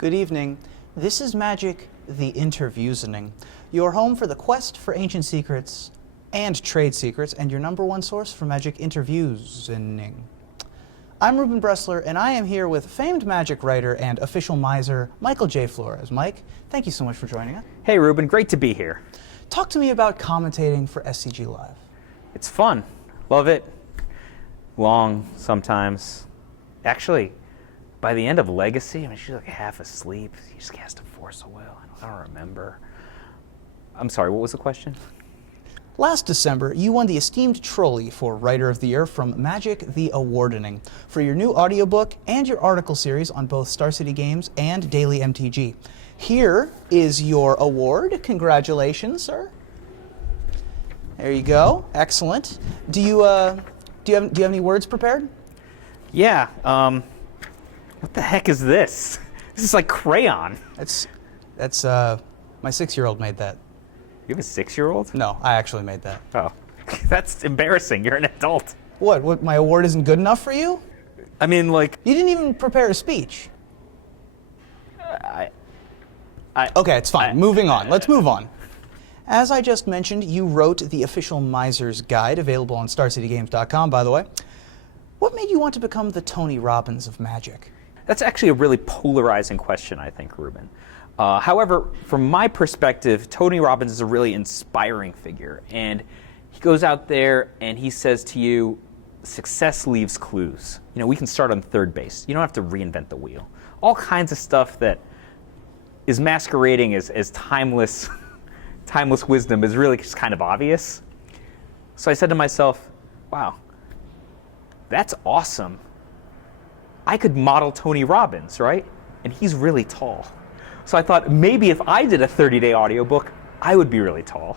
Good evening. This is Magic, the Interviewsening, your home for the quest for ancient secrets and trade secrets, and your #1 source for Magic Interviewsening. I'm Reuben Bresler, and I am here with famed Magic writer and official miser, Michael J. Flores. Mike, thank you so much for joining us. Hey Reuben, great to be here. Talk to me about commentating for SCG Live. It's fun. Love it. Long sometimes. Actually, by the end of Legacy, she's like half asleep. You just cast a Force of Will. I don't remember. I'm sorry, what was the question? Last December, you won the esteemed trolley for Writer of the Year from Magic the Awardening for your new audiobook and your article series on both Star City Games and Daily MTG. Here is your award. Congratulations, sir. There you go. Excellent. Do you have any words prepared? Yeah. What the heck is this? This is like crayon. That's my 6-year-old made that. You have a 6-year-old? No, I actually made that. Oh, that's embarrassing. You're an adult. What, my award isn't good enough for you? I mean, like... You didn't even prepare a speech. Okay, it's fine. Moving on. Let's move on. As I just mentioned, you wrote the official Miser's Guide, available on StarCityGames.com, by the way. What made you want to become the Tony Robbins of Magic? That's actually a really polarizing question, I think, Reuben. However, from my perspective, Tony Robbins is a really inspiring figure. And he goes out there and he says to you, success leaves clues. You know, we can start on third base. You don't have to reinvent the wheel. All kinds of stuff that is masquerading as timeless, timeless wisdom is really just kind of obvious. So I said to myself, wow, that's awesome. I could model Tony Robbins, right? And he's really tall. So I thought maybe if I did a 30-day audiobook, I would be really tall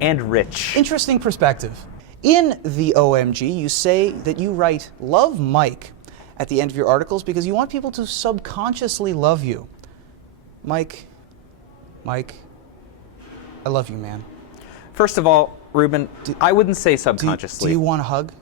and rich. Interesting perspective. In the OMG, you say that you write "Love Mike" at the end of your articles because you want people to subconsciously love you. Mike, I love you, man. First of all, Reuben, I wouldn't say subconsciously. Do you want a hug?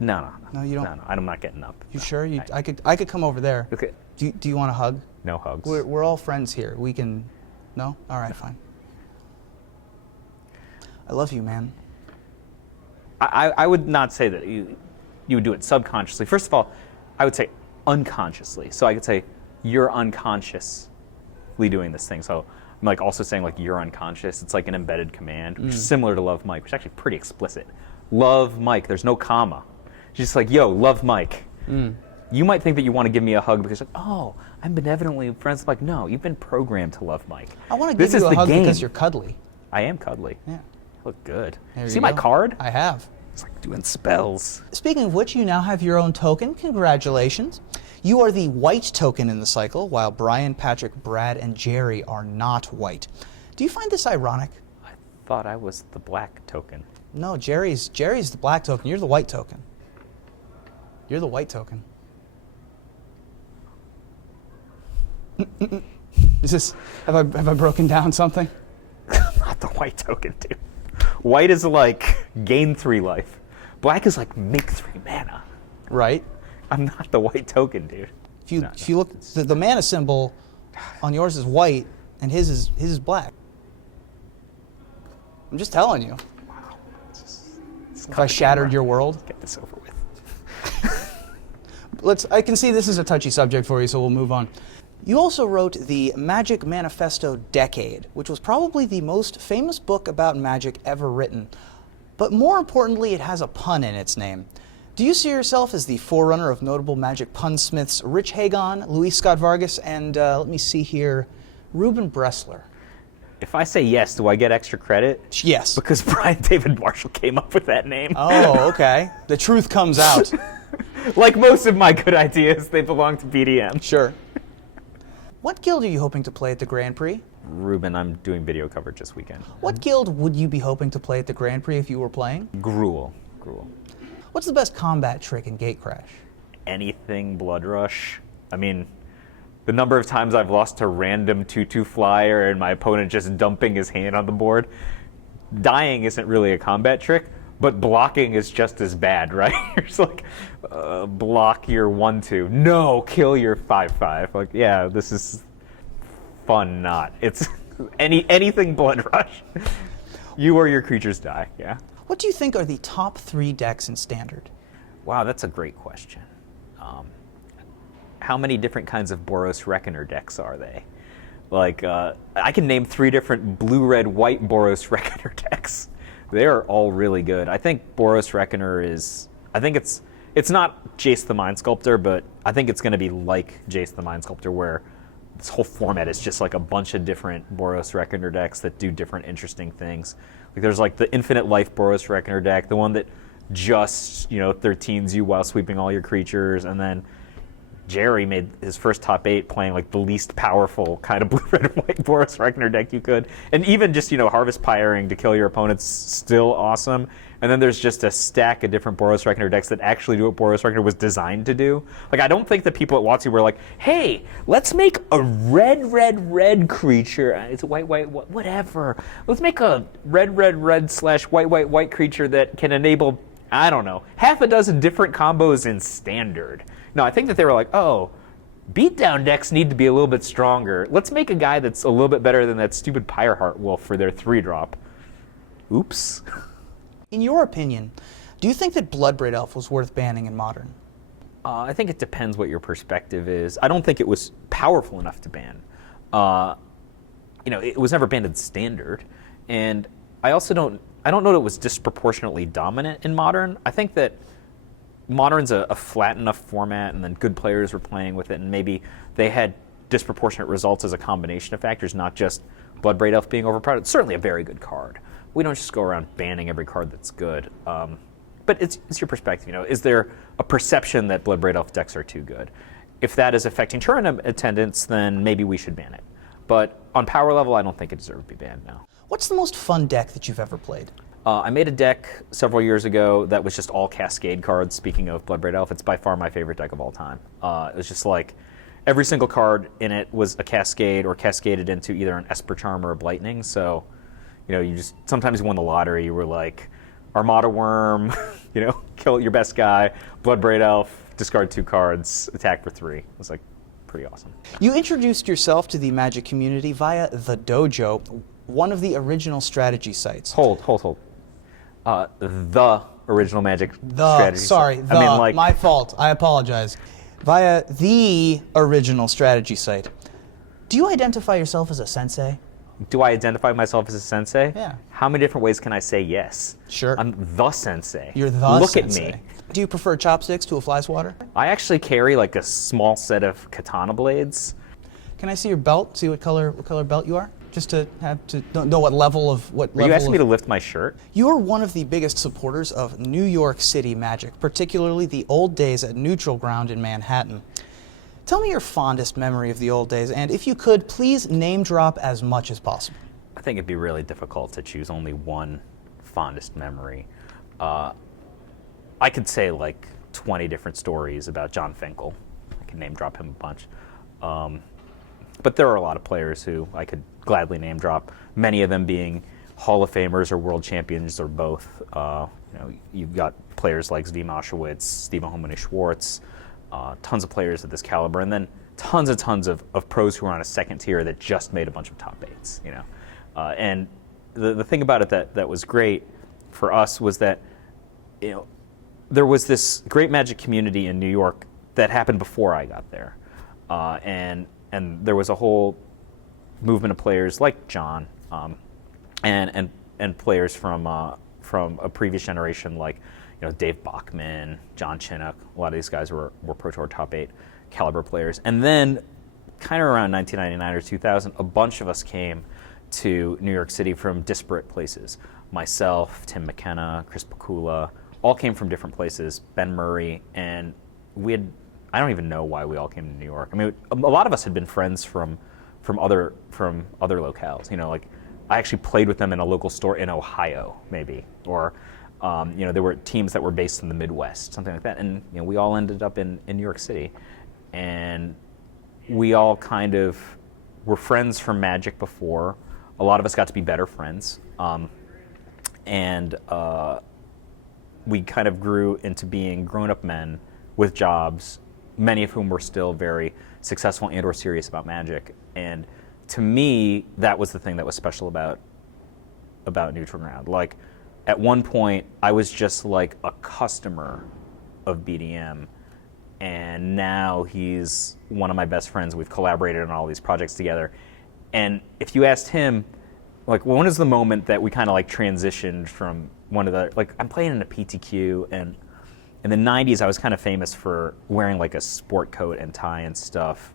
No, you don't. No, I'm not getting up. You sure? I could come over there. Okay. Do you want a hug? No hugs. We're all friends here. We can. No? All right, fine. I love you, man. I would not say that you would do it subconsciously. First of all, I would say unconsciously. So I could say you're unconsciously doing this thing. So I'm like also saying like you're unconscious. It's like an embedded command, which is similar to Love Mike, which is actually pretty explicit. Love Mike. There's no comma. She's just like, yo, love Mike. You might think that you want to give me a hug because, like, oh, I'm benevolently friends. Like, no, you've been programmed to love Mike. I want to give you a hug because you're cuddly. I am cuddly. Yeah. You look good. There See you my go. card? I have. It's like doing spells. Speaking of which, you now have your own token. Congratulations. You are the white token in the cycle, while Brian, Patrick, Brad, and Jerry are not white. Do you find this ironic? I thought I was the black token. No, Jerry's the black token. You're the white token. You're the white token. Have I broken down something? Not the white token, dude. White is like gain 3 life. Black is like make 3 mana. Right. I'm not the white token, dude. If you look, the mana symbol on yours is white, and his is black. I'm just telling you. Wow. If I shattered your world. Let's get this over with. I can see this is a touchy subject for you, so we'll move on. You also wrote the Magic Manifesto Decade, which was probably the most famous book about magic ever written. But more importantly, it has a pun in its name. Do you see yourself as the forerunner of notable magic punsmiths Rich Hagon, Luis Scott Vargas, and let me see here, Reuben Bresler? If I say yes, do I get extra credit? Yes. Because Brian David Marshall came up with that name. Oh, okay. The truth comes out. Like most of my good ideas, they belong to BDM. Sure. What guild are you hoping to play at the Grand Prix? Reuben, I'm doing video coverage this weekend. What guild would you be hoping to play at the Grand Prix if you were playing? Gruul. What's the best combat trick in Gatecrash? Anything Blood Rush. I mean, the number of times I've lost to random 2/2 flyer and my opponent just dumping his hand on the board. Dying isn't really a combat trick, but blocking is just as bad, right? You're just like, block your 1/2. No, kill your 5/5. Like, yeah, this is fun. Not. It's anything blood rush. You or your creatures die. Yeah. What do you think are the top 3 decks in Standard? Wow, that's a great question. How many different kinds of Boros Reckoner decks are they? Like, I can name 3 different blue, red, white Boros Reckoner decks. They are all really good. I think Boros Reckoner is, I think it's not Jace the Mind Sculptor, but I think it's going to be like Jace the Mind Sculptor, where this whole format is just like a bunch of different Boros Reckoner decks that do different interesting things. Like, there's like the Infinite Life Boros Reckoner deck, the one that just, 13s you while sweeping all your creatures, and then Jerry made his first top 8 playing like the least powerful kind of blue, red, and white Boros Reckoner deck you could. And even just, Harvest Pyring to kill your opponent's still awesome. And then there's just a stack of different Boros Reckoner decks that actually do what Boros Reckoner was designed to do. Like, I don't think the people at WotC were like, hey, let's make a red, red, red creature. It's a white, white, whatever. Let's make a red, red, red / white, white, white creature that can enable, I don't know, half a dozen different combos in Standard. No, I think that they were like, oh, beatdown decks need to be a little bit stronger. Let's make a guy that's a little bit better than that stupid Pyreheart Wolf for their 3-drop. Oops. In your opinion, do you think that Bloodbraid Elf was worth banning in Modern? I think it depends what your perspective is. I don't think it was powerful enough to ban. It was never banned in Standard. And I don't know that it was disproportionately dominant in Modern. I think that Modern's a flat enough format, and then good players were playing with it, and maybe they had disproportionate results as a combination of factors, not just Bloodbraid Elf being overpowered. It's certainly a very good card. We don't just go around banning every card that's good. But it's your perspective. Is there a perception that Bloodbraid Elf decks are too good? If that is affecting tournament attendance, then maybe we should ban it. But on power level, I don't think it deserves to be banned now. What's the most fun deck that you've ever played? I made a deck several years ago that was just all Cascade cards. Speaking of Bloodbraid Elf, it's by far my favorite deck of all time. It was just like every single card in it was a Cascade or cascaded into either an Esper Charm or a Blightning. So, you just sometimes you won the lottery. You were like Armada Worm, kill your best guy, Bloodbraid Elf, discard 2 cards, attack for 3. It was like pretty awesome. You introduced yourself to the Magic community via the Dojo, one of the original strategy sites. Hold. The original Magic strategy. My fault. I apologize. Via the original strategy site. Do you identify yourself as a sensei? Do I identify myself as a sensei? Yeah. How many different ways can I say yes? Sure. I'm the sensei. You're the Look sensei. at me. Do you prefer chopsticks to a fly swatter? I actually carry like a small set of katana blades. Can I see your belt? See what color belt you are? Just to know what level of Are you asking me to lift my shirt? You're one of the biggest supporters of New York City Magic, particularly the old days at Neutral Ground in Manhattan. Tell me your fondest memory of the old days, and if you could, please name drop as much as possible. I think it'd be really difficult to choose only one fondest memory. I could say like 20 different stories about John Finkel. I could name drop him a bunch. But there are a lot of players who I could gladly name drop, many of them being Hall of Famers or world champions or both. You've got players like Zvi Moshowitz, Stephen Homini Schwartz, tons of players at this caliber, and then tons and tons of pros who are on a second tier that just made a bunch of top 8s. And the thing about it that was great for us was that there was this great Magic community in New York that happened before I got there, and there was a whole movement of players like John, and players from a previous generation like Dave Bachman, John Chinook. A lot of these guys were Pro Tour top 8 caliber players. And then, kind of around 1999 or 2000, a bunch of us came to New York City from disparate places. Myself, Tim McKenna, Chris Pakula, all came from different places. Ben Murray, and I don't even know why we all came to New York. I mean, a lot of us had been friends from other locales. Like I actually played with them in a local store in Ohio, maybe, or there were teams that were based in the Midwest, something like that. And we all ended up in New York City, and we all kind of were friends from Magic before. A lot of us got to be better friends, and we kind of grew into being grown-up men with jobs, many of whom were still very successful and or serious about Magic. And to me, that was the thing that was special about Neutral Ground. Like, at one point, I was just like a customer of BDM, and now he's one of my best friends. We've collaborated on all these projects together. And if you asked him, like, when is the moment that we kind of like transitioned from one of the, like, I'm playing in a PTQ, and in the 90s I was kind of famous for wearing like a sport coat and tie and stuff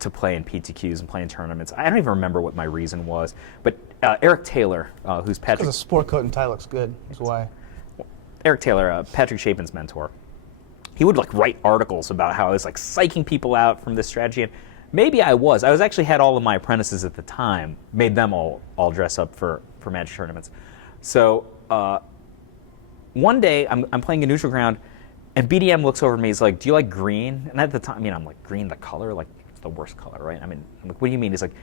to play in PTQs and play in tournaments. I don't even remember what my reason was, but Eric Taylor, who's Patrick... Because a sport coat and tie looks good, that's why. Eric Taylor, Patrick Chapin's mentor, he would like write articles about how I was like psyching people out from this strategy, and maybe I was actually had all of my apprentices at the time, made them all dress up for Magic tournaments. So one day I'm playing a Neutral Ground, and BDM looks over at me, he's like, do you like green? And at the time, I'm like, green the color? Like, it's the worst color, right? I mean, I'm like, what do you mean? He's like,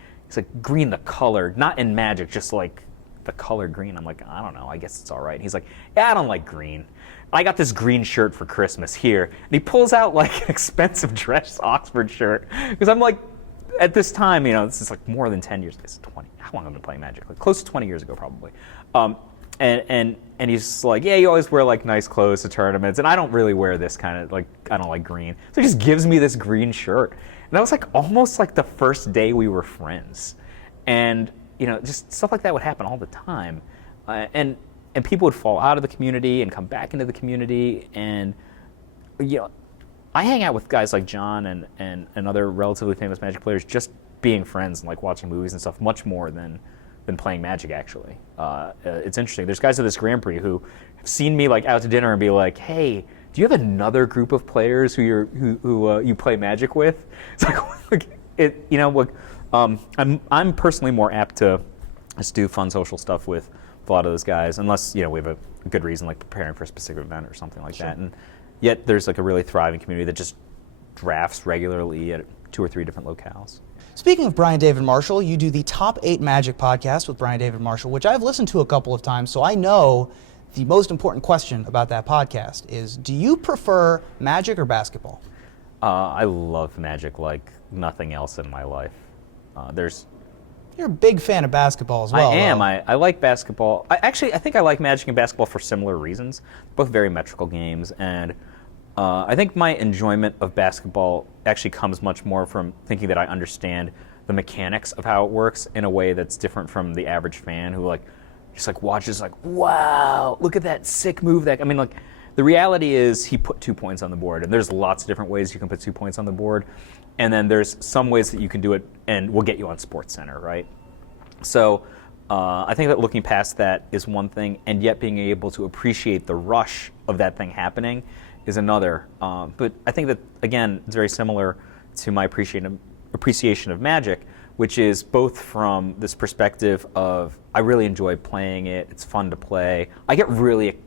green the color, not in Magic, just like the color green. I'm like, I don't know, I guess it's all right. He's like, yeah, I don't like green. I got this green shirt for Christmas here. And he pulls out like an expensive dress Oxford shirt. Because I'm like, at this time, this is like more than 10 years. It's 20. How long have I been playing Magic? Like close to 20 years ago, probably. And he's just like, yeah, you always wear like nice clothes to tournaments. And I don't really wear this kind of, like, I don't like green. So he just gives me this green shirt. And that was like almost like the first day we were friends. And, just stuff like that would happen all the time. And people would fall out of the community and come back into the community. And, I hang out with guys like John and other relatively famous Magic players just being friends and like watching movies and stuff much more than playing Magic, actually. It's interesting. There's guys at this Grand Prix who have seen me like out to dinner and be like, hey, do you have another group of players who you play Magic with? It's like, I'm personally more apt to just do fun social stuff with a lot of those guys, unless we have a good reason, like preparing for a specific event or something like that. And yet there's like a really thriving community that just drafts regularly at 2 or 3 different locales. Speaking of Brian David Marshall, you do the Top 8 Magic podcast with Brian David Marshall, which I've listened to a couple of times, so I know the most important question about that podcast is, do you prefer Magic or basketball? I love Magic like nothing else in my life. You're a big fan of basketball as well. I am. I like basketball. I think I like Magic and basketball for similar reasons. Both very metrical games, and I think my enjoyment of basketball actually comes much more from thinking that I understand the mechanics of how it works in a way that's different from the average fan who just watches wow, look at that sick move. The reality is he put 2 points on the board, and there's lots of different ways you can put 2 points on the board, and then there's some ways that you can do it and we'll get you on SportsCenter, right? So I think that looking past that is one thing, and yet being able to appreciate the rush of that thing happening is another. But I think that, again, it's very similar to my appreciation of Magic, which is both from this perspective of I really enjoy playing it, it's fun to play. I get really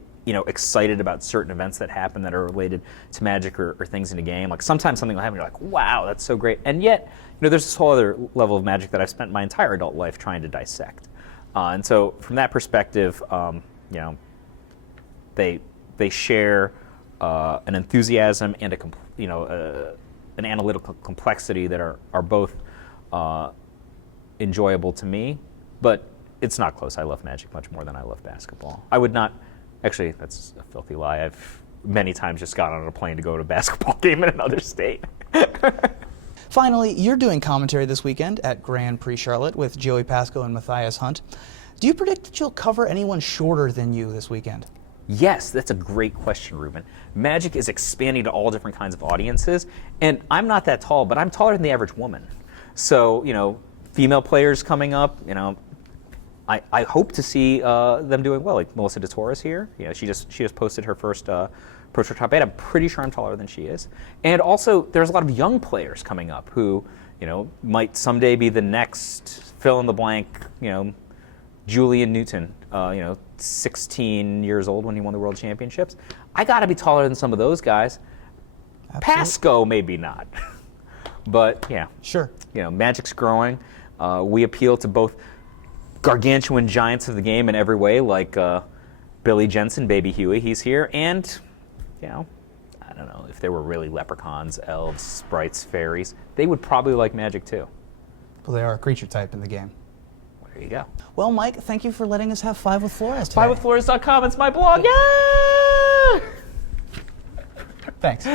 excited about certain events that happen that are related to Magic or things in a game. Like sometimes something will happen, you're like, wow, that's so great. And yet, there's this whole other level of Magic that I've spent my entire adult life trying to dissect. And so from that perspective, they share an enthusiasm and an analytical complexity that are both enjoyable to me, but it's not close. I love Magic much more than I love basketball. I would not, actually, that's a filthy lie. I've many times just got on a plane to go to a basketball game in another state. Finally, you're doing commentary this weekend at Grand Prix Charlotte with Joey Pasco and Matthias Hunt. Do you predict that you'll cover anyone shorter than you this weekend? Yes, that's a great question, Reuben. Magic is expanding to all different kinds of audiences, and I'm not that tall, but I'm taller than the average woman. So, female players coming up, I hope to see them doing well. Like Melissa DeTorres here, she just posted her first Pro Tour top 8. I'm pretty sure I'm taller than she is. And also, there's a lot of young players coming up who, might someday be the next fill in the blank, Julian Newton, 16 years old when he won the World Championships. I got to be taller than some of those guys. Absolutely. Pasco, maybe not. But, yeah. Sure. Magic's growing. We appeal to both gargantuan giants of the game in every way, like Billy Jensen, Baby Huey, he's here, and, you know, I don't know, if there were really leprechauns, elves, sprites, fairies, they would probably like magic too. Well, they are a creature type in the game. There you go. Well, Mike, thank you for letting us have 5 with Flores today. 5withflores.com, it's my blog, yeah! Thanks.